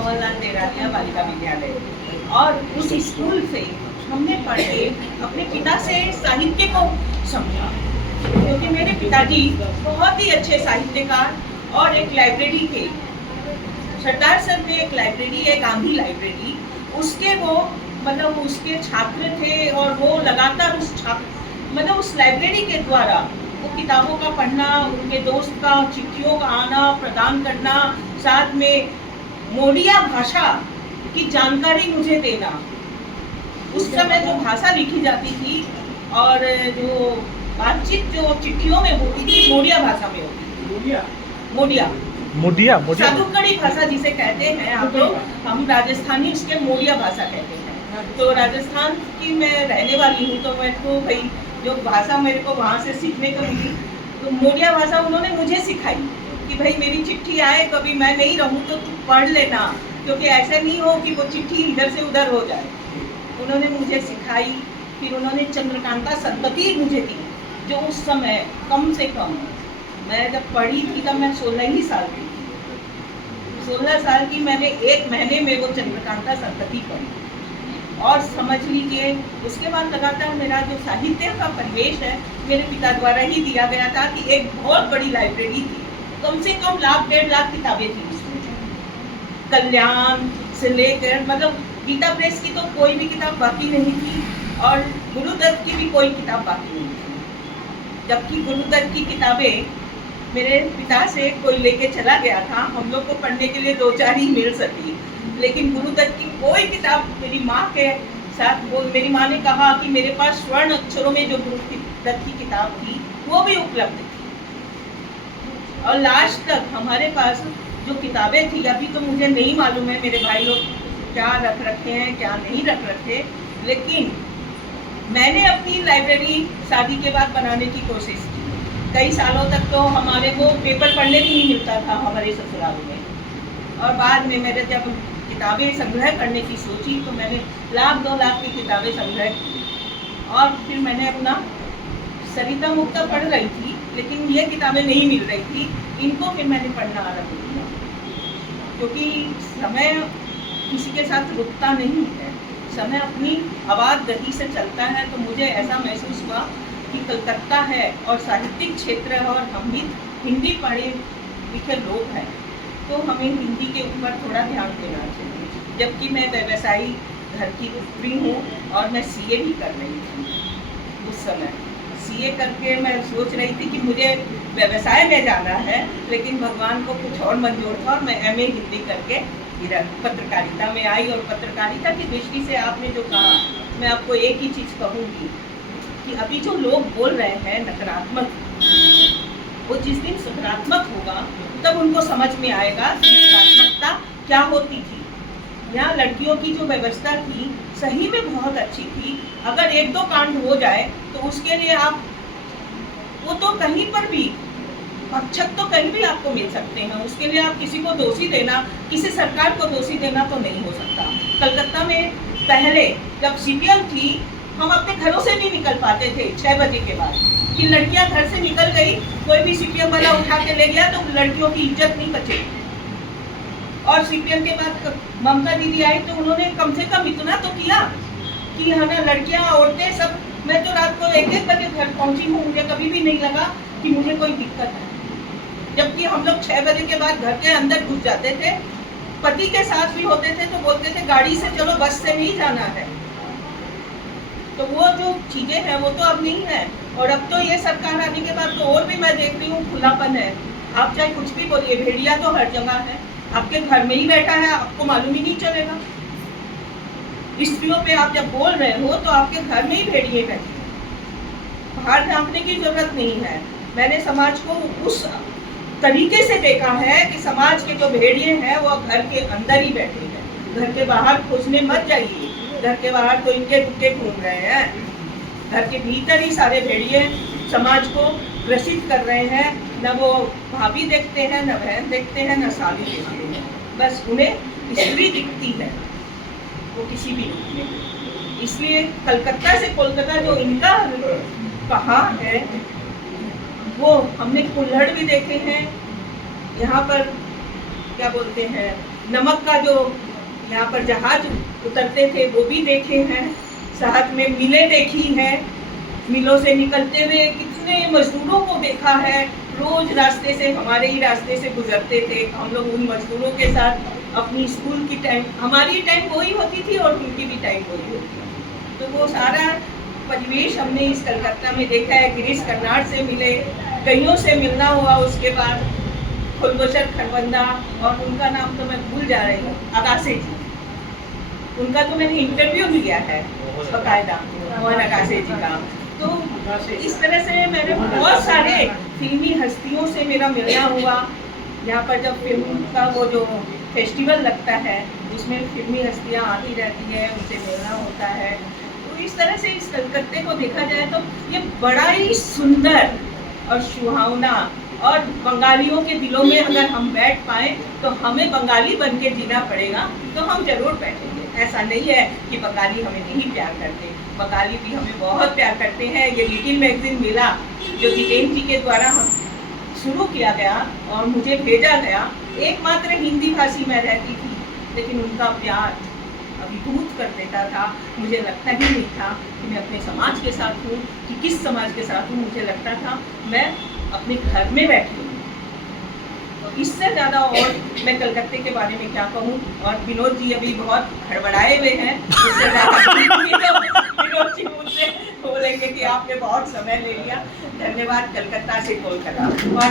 जवाहरलाल नेहरानिया बालिका विद्यालय, और उस स्कूल से हमने पढ़ के अपने पिता से साहित्य को समझा, क्योंकि मेरे पिताजी बहुत ही अच्छे साहित्यकार और एक लाइब्रेरी थे। सरदार सर ने एक लाइब्रेरी है, गांधी लाइब्रेरी, उसके वो मतलब उसके छात्र थे, और वो लगातार उस लाइब्रेरी के द्वारा वो किताबों का पढ़ना, उनके दोस्त का चिट्ठियों का आना प्रदान करना, साथ में मोडिया भाषा की जानकारी मुझे देना। उस समय जो भाषा लिखी जाती थी और जो बातचीत जो चिट्ठियों में होती थी मोडिया भाषा में होती थी। मोडिया साधुकड़ी भाषा जिसे कहते हैं आप लोग, हम राजस्थानी उसके मोडिया भाषा कहते हैं। तो राजस्थान की मैं रहने वाली हूँ, तो मेरे को भाई जो भाषा मेरे को वहाँ से सीखने को मिली, तो मोडिया भाषा उन्होंने मुझे सिखाई कि भाई मेरी चिट्ठी आए, कभी मैं नहीं रहूँ तो तू पढ़ लेना, क्योंकि ऐसा नहीं हो कि वो चिट्ठी इधर से उधर हो जाए। उन्होंने मुझे सिखाई। फिर उन्होंने चंद्रकांता संतति मुझे दी, जो उस समय कम से कम मैं जब पढ़ी थी तब मैं 16 ही साल की थी। 16 साल की मैंने 1 महीने में वो चंद्रकांता संतति पढ़ी, और समझ लीजिए उसके बाद लगातार मेरा जो साहित्य का परिवेश है मेरे पिता द्वारा ही दिया गया था कि एक बहुत बड़ी लाइब्रेरी थी, कम से कम 1,00,000-1,50,000 किताबें थी उसमें। कल्याण से लेकर मतलब गीता प्रेस की तो कोई भी किताब बाकी नहीं थी, और गुरुदत्त की भी कोई किताब बाकी नहीं थी। जबकि गुरुदत्त की किताबें मेरे पिता से कोई लेके चला गया था, हम लोग को पढ़ने के लिए 2-4 ही मिल सकी, लेकिन गुरुदत्त की कोई किताब मेरी माँ के साथ, वो मेरी माँ ने कहा कि मेरे पास स्वर्ण अक्षरों में जो गुरुदत्त की किताब थी वो भी उपलब्ध थी। और लास्ट तक हमारे पास जो किताबें थी, अभी तो मुझे नहीं मालूम है मेरे भाई लोग क्या रख रखे हैं क्या नहीं रख रखे, लेकिन मैंने अपनी लाइब्रेरी शादी के बाद बनाने की कोशिश की। कई सालों तक तो हमारे को पेपर पढ़ने भी नहीं मिलता था हमारे ससुराल में, और बाद में मैंने जब किताबें संग्रह करने की सोची तो मैंने 1,00,000-2 लाख की किताबें संग्रह की, और फिर मैंने अपना सरिता मुक्ता पढ़ रही थी, लेकिन ये किताबें नहीं मिल रही थी, इनको फिर मैंने पढ़ना आरम्भ किया, क्योंकि समय किसी के साथ रुकता नहीं है, समय अपनी आवाज़ गति से चलता है। तो मुझे ऐसा महसूस हुआ कि कलकत्ता है और साहित्यिक क्षेत्र है, और हम भी हिंदी पढ़े लिखे लोग हैं, तो हमें हिंदी के ऊपर थोड़ा ध्यान देना चाहिए। जबकि मैं व्यवसायी घर की स्त्री हूँ और मैं सीए भी कर रही थी उस समय। सीए करके मैं सोच रही थी कि मुझे व्यवसाय में जाना है, लेकिन भगवान को कुछ और मंजूर था, और मैं एमए हिंदी करके इधर पत्रकारिता में आई। और पत्रकारिता की दृष्टि से आपने जो कहा, मैं आपको एक ही चीज़ कहूँगी कि अभी जो लोग बोल रहे हैं नकारात्मक, वो जिस दिन सकारात्मक होगा तब उनको समझ में आएगा कि नकारात्मकता क्या होती थी। यहाँ लड़कियों की जो व्यवस्था थी सही में बहुत अच्छी थी। अगर 1-2 कांड हो जाए तो उसके लिए आप वो तो कहीं पर भी भक्षक तो कहीं भी आपको मिल सकते हैं, उसके लिए आप किसी को दोषी देना, किसी सरकार को दोषी देना तो नहीं हो सकता। कलकत्ता में पहले जब सीपीएम थी, हम अपने घरों से नहीं निकल पाते थे 6 बजे के बाद, कि लड़कियां घर से निकल गई, कोई भी सीपीएम वाला उठा के ले गया तो लड़कियों की इज्जत नहीं बचेगी। और सीपीएम के बाद ममता दीदी आई तो उन्होंने कम से कम इतना तो किया कि है ना, लड़कियां औरतें सब, मैं तो रात को 1-1 बजे घर पहुंची हूँ, मुझे कभी भी नहीं लगा कि मुझे कोई दिक्कत है। जबकि हम लोग 6 बजे के बाद घर के अंदर घुस जाते थे, पति के साथ भी होते थे तो बोलते थे गाड़ी से चलो, बस से नहीं जाना है। तो वो जो चीजें हैं वो तो अब नहीं है। और अब तो ये सरकार आने के बाद तो और भी मैं देख रही हूँ खुलापन है। आप चाहे कुछ भी बोलिए, भेड़िया तो हर जगह है, आपके घर में ही बैठा है, आपको मालूम ही नहीं चलेगा। स्त्रियों पे आप जब बोल रहे हो तो आपके घर में ही भेड़िए बैठे हैं, बाहर झांकने की जरूरत नहीं है। मैंने समाज को उस तरीके से देखा है कि समाज के जो भेड़िए हैं वो घर के अंदर ही बैठे हैं, घर के बाहर खोजने मत जाइए। घर के बाहर तो इनके टुकड़े घूम रहे हैं, घर के भीतर ही सारे भेड़िए समाज को ग्रसित कर रहे हैं। न वो भाभी देखते हैं, न बहन देखते हैं, न साली देखते हैं, बस उन्हें स्त्री दिखती है, वो किसी भी रूप में। इसलिए कलकत्ता से कोलकाता जो इनका कहा है, वो हमने कुल्हड़ भी देखे हैं, यहाँ पर क्या बोलते हैं नमक का जो यहाँ पर जहाज उतरते थे वो भी देखे हैं, साथ में मिलें देखी हैं, मिलों से निकलते हुए कितने मजदूरों को देखा है। रोज रास्ते से, हमारे ही रास्ते से गुजरते थे, हम लोग उन मजदूरों के साथ अपनी स्कूल की टाइम, हमारी टाइम वही होती थी और उनकी भी टाइम वही होती थी। तो वो सारा परिवेश हमने इस कलकत्ता में देखा है। गिरीश कर्नाड से मिले, कईयों से मिलना हुआ, उसके बाद फुलबशर खरबंदा, और उनका नाम तो मैं भूल जा रही हूँ, अगासे जी, उनका तो मैंने इंटरव्यू लिया है बकायदा, मोहन अगासे जी का। तो इस तरह से मैंने बहुत सारे फिल्मी हस्तियों से मेरा मिलना हुआ। यहाँ पर जब फिल्म का वो जो फेस्टिवल लगता है उसमें फिल्मी हस्तियाँ आती रहती है, उनसे मिलना होता है। तो इस तरह से इस कलकत्ते को देखा जाए तो ये बड़ा ही सुंदर और सुहावना, और बंगालियों के दिलों में अगर हम बैठ पाए तो हमें बंगाली बन के जीना पड़ेगा, तो हम जरूर बैठेंगे। ऐसा नहीं है कि बंगाली हमें नहीं प्यार करते, बंगाली भी हमें बहुत प्यार करते हैं। ये लिटिल मैगजीन मिला जो जितेंद्र जी के द्वारा हम शुरू किया गया और मुझे भेजा गया, एकमात्र हिंदी भाषी मैं रहती थी, लेकिन उनका प्यार अभिभूत कर देता था। मुझे लगता ही नहीं था कि मैं अपने समाज के साथ हूँ, कि किस समाज के साथ हूँ। मुझे लगता था मैं अपने घर में बैठी हूँ। तो इससे ज़्यादा और मैं कलकत्ते के बारे में क्या कहूँ। और विनोद जी अभी बहुत हड़बड़ाए हुए हैं, इससे ज़्यादा विनोद जी मुझसे बोलेंगे कि आपने बहुत समय ले लिया। धन्यवाद। कलकत्ता से कोलकाता।